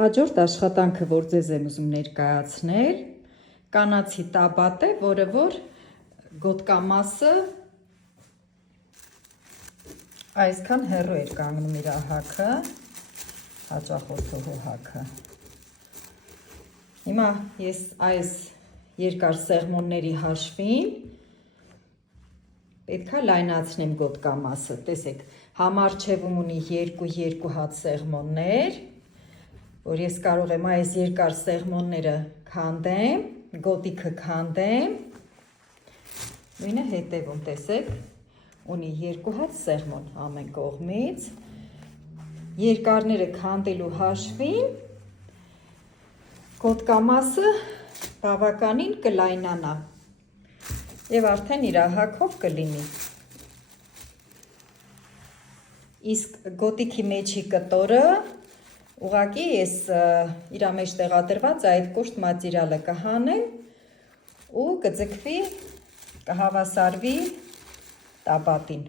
Հաջորդ աշխատանքը, որ ձեզ եմ ուզում ներկայացնել, կանացի տաբատ է, որը որ գոտկամասը այսքան հեռու էր կանգնում իր հաքը, հաճախորդողու հաքը։ Հիմա ես այս երկար սեղմոնների հաշվին պետք է լայնացնեմ գոտկամասը, տեսեք, համառչևում ունի 2 հատ սեղմոններ, որ ես կարող եմ այս երկար սեղմոնները քանդեմ, գոտիքը քանդեմ, նույնը հետևում, տեսեք, ունի 2 հատ սեղմոն ամեն կողմից, երկարները քանդելու հաշվին, գոտկամասը բավականին կլայնանա և արդեն իր հաքով կլինի։ Իսկ գոտիքի մեջի կտորը ուղղակի ես իր մեջ տեղադրված այդ կոշտ մատերիալը կհանեմ ու կձգվի, կհավասարվի տաբատին։